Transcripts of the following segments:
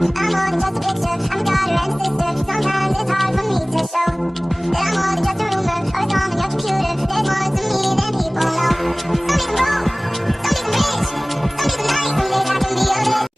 I'm more than just a picture. I'm a daughter and a sister. Sometimes it's hard for me to show that I'm more than just a rumor or a song on your computer. There's more to me than people know. Some days I'm broke, some days I'm rich, some days I'm nice, some days I can be a little.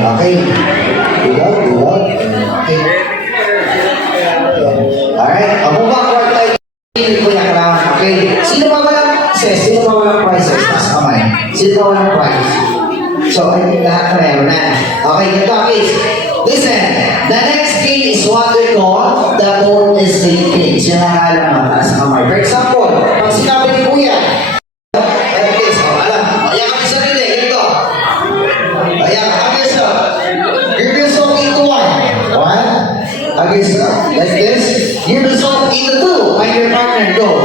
Okay. Good. Okay. Alright. Move on tayo. Kuya Crown. Okay. Sino ba walang access? Sino ba walang prices? Mas kamay. Sino ba walang price? So, I think lahat na meron na. Okay, ito guys. Listen. The next game is what we call the bonus game. Sino na alam mo? Taas kamay. For example, pag sinabi ni Kuya, like this, you resolve into two, like your partner, go.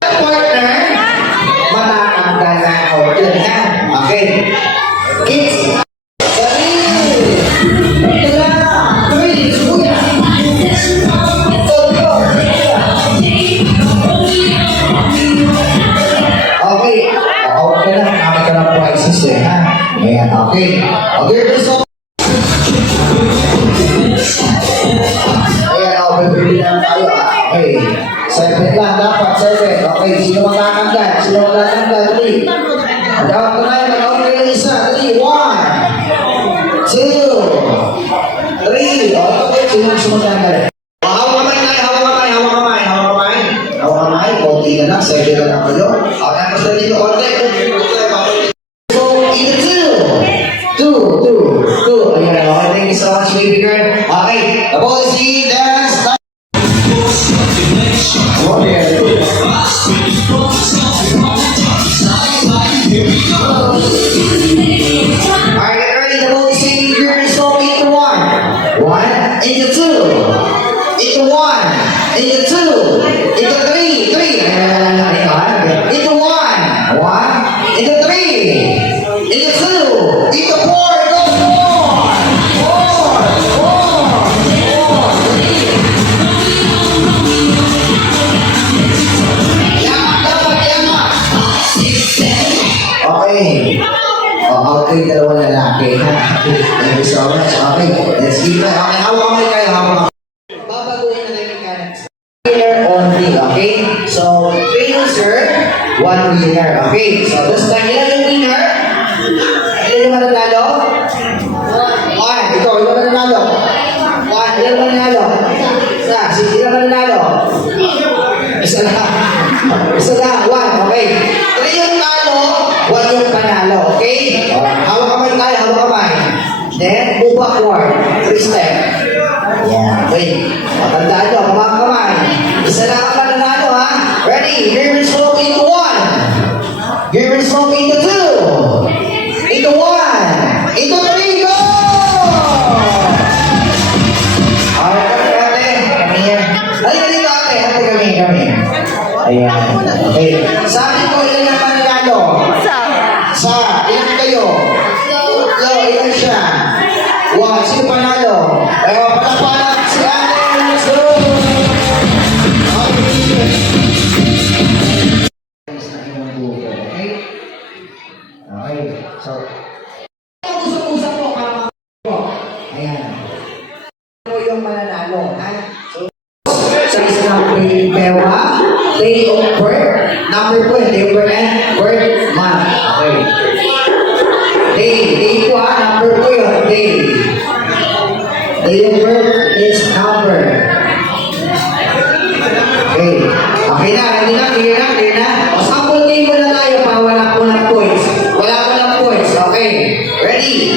Partner, matatanggal na ako. Yun na. Okay. Kids. Okay. Out ka na. Nakakit ka ng prices eh, ha? Ayan, okay. Okay, resolve. Okay. 7 lang dapat, 7. Okay, sino makakanggat? Sino makakanggat? 3. Mag-out na tayo, mag-out kayo isa. 3, 1. O, ito po, sino sumunod ka? Hawak kamay tayo, hawak kamay, hawak kamay, hawak kamay. Hawak kamay, konti na lang, 7 na lang kayo. O, tapos na dito, konti. So, into 2. Ayan, okay, thank you so much, baby girl. Okay, the policy, dance, time. Alright, get ready, the policy, you're going to go into 1, into 2, into 1, into 2, into 3, into 1, into 3, into 2, into 4, go 4. Okay. Okay, dalawang lalaki. Thank you so much. Okay, let's keep it. Okay, hawak kamay kayo, hawak kamay. Babaguhin na namin mechanics. Winner only, okay? So, loser, 1 winner, okay? So, this time, ilan yung winner? Ilan yung mananalo? 1. Ikaw, ilan mananalo? 1. Ilan mananalo? Isa. Ilan mananalo? Isa lang. Isa lang. 1. Okay. 3 yung talo, 1 yung panalo. Okay? Hawak kamay tayo, hawak kamay. Then, move backward. 3 step. Yeah. Okay. Matandaan nyo, hawak kamay. Isa lang ang pananalo, ha? Ready? Here is smoke into 1. Here is smoke into 2. Into 1. Into 3. Go! Alright, ate. Kami yan. Halika dito, ate. Ate, kami. Ayan. Okay. Sabi ko, ilan ang mananalo? Ilan kayo? Ilan siya? 1. Sino panalo? Palapalan si ate. Let's go! Okay? Okay. So, usap-usap po para po. Ayan. Ito yung mananalo. Ha? So, sa isang pera, day of birth, number po, day of birth and birth month. Okay. Day po ha, number po yun, day. Day of birth is number. Okay. Okay na, clear na. O, sample game muna tayo para wala po ng points. Wala po ng points, okay. Ready?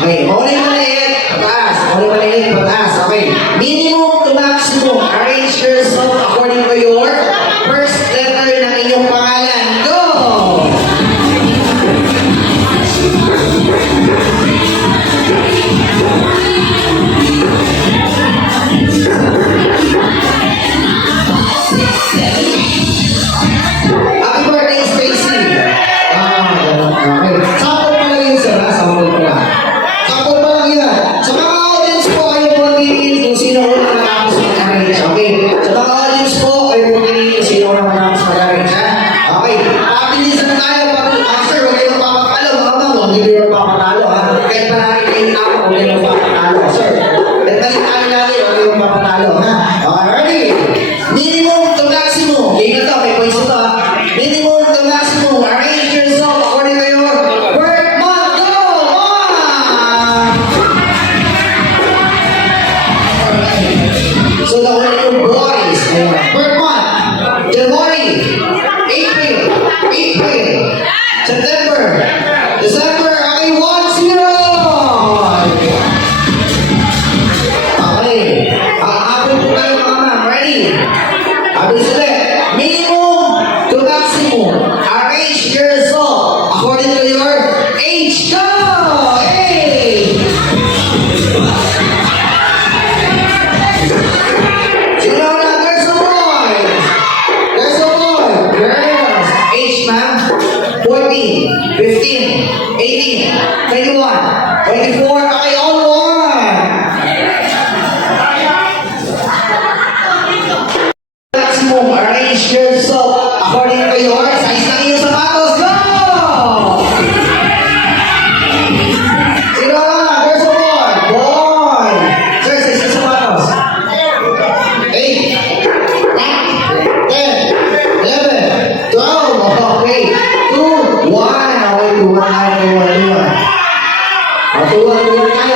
Okay, maliit, pataas. Okay. Minimum to maximum. Arrange yourself according to your first letter ng inyong pangalan. Go! Happy birthday, Stacy! Okay. Sample pa lang yun, sir, ha? Sample pa lang yan. Sa mga audience po, kayo po piliin kung sino unang matapos mag-arrange. Okay? Sa mga audience po, kayo po piliin kung sino unang matapos mag-arrange. Ha? Okay. Pabilisan tayo. Sir, huwag kayong papatalo. Mga ma'am, huwag kayong papatalo. Ha? Kahit marami kayong tama, huwag kayong papatalo. Sir, kahit balitaan natin, huwag kayong papatalo. Ha? Okay, ready? Minimum to maximum. Game na to, may points ito, ha? Minimum to maximum. Arrange yourself according to your birth month. Go! 1! So the only boys, birth month, January, April, September, December, okay, 1-0! Okay, habol po kayo mga ma'am, ready? Habol sila. Minimum to maximum, arrange yourself according to your age. Go! Hey! Sino na? There's a boy! Girls! Age, ma'am? 14, 15, 18, 21, 24, okay, all one! Maximum, arrange yourself according to your size ng iyong sapatos. Go! Sino na? There's a boy! Boy! Sir, size ng sapatos. 8, 9, 10, 11, 12, okay. 2, 1, okay, 2, 1, 2, 1, 2, 1. 2, 1, 2, 1,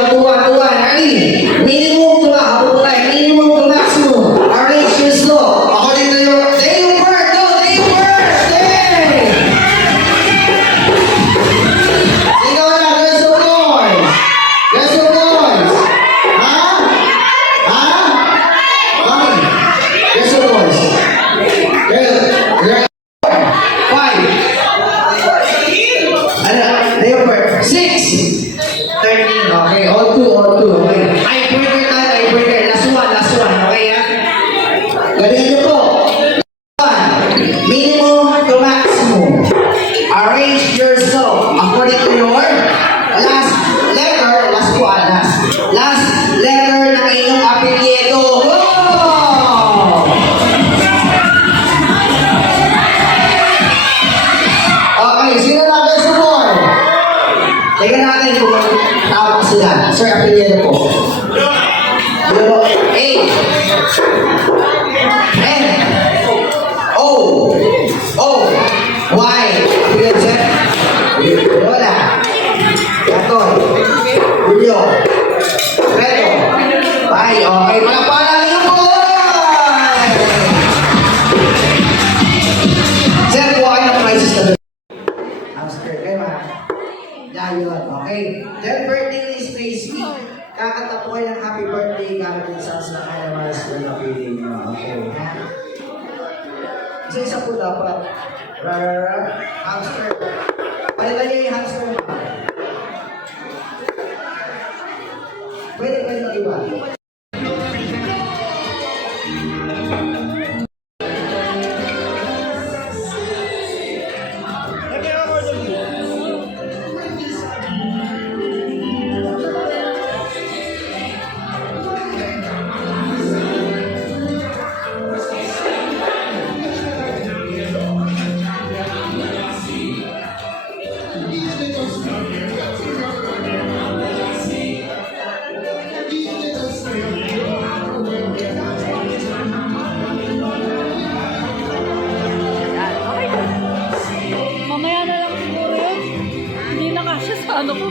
Sir, apelyido po. Bruno. A. N. O. O. Y. Apelyido, sir. Lola. Gaton. Julio. Reto. Bye. Okay, malakpakan niyo po! Sir, buhay ng prices na doon. Hamster, kayo ma. Yeah, yun. Okay. Then, birthday ni Stacy. Kakanta po kayo ng happy birthday gamit yung songs ng Animals na napiling nyo. Okay. Isa-isa po dapat. Hamster. Palitan niyo yung hamster mo. Pwede mag-iba. Mamaya na lang siguro yun. Hindi na kasya sa ano ko.